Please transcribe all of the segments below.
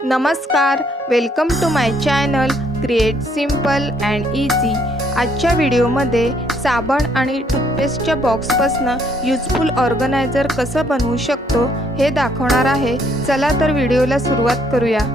नमस्कार, welcome to my channel create simple and easy. आजच्या व्हिडिओमध्ये साबण आणि टूथपेस्टच्या बॉक्सपासून युजफुल ऑर्गनायझर कसं बनवू शकतो हे दाखवणार आहे। चला तर व्हिडिओला सुरुवात करूया।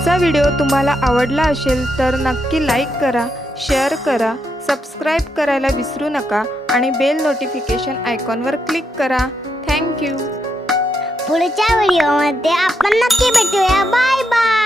आजचा व्हिडिओ तुम्हाला आवडला असेल तर नक्की लाईक करा, शेअर करा, सबस्क्राईब करायला विसरू नका आणि बेल नोटिफिकेशन आयकॉनवर क्लिक करा. थँक्यू. पुढच्या व्हिडिओमध्ये आपण नक्की भेटूया. Bye bye.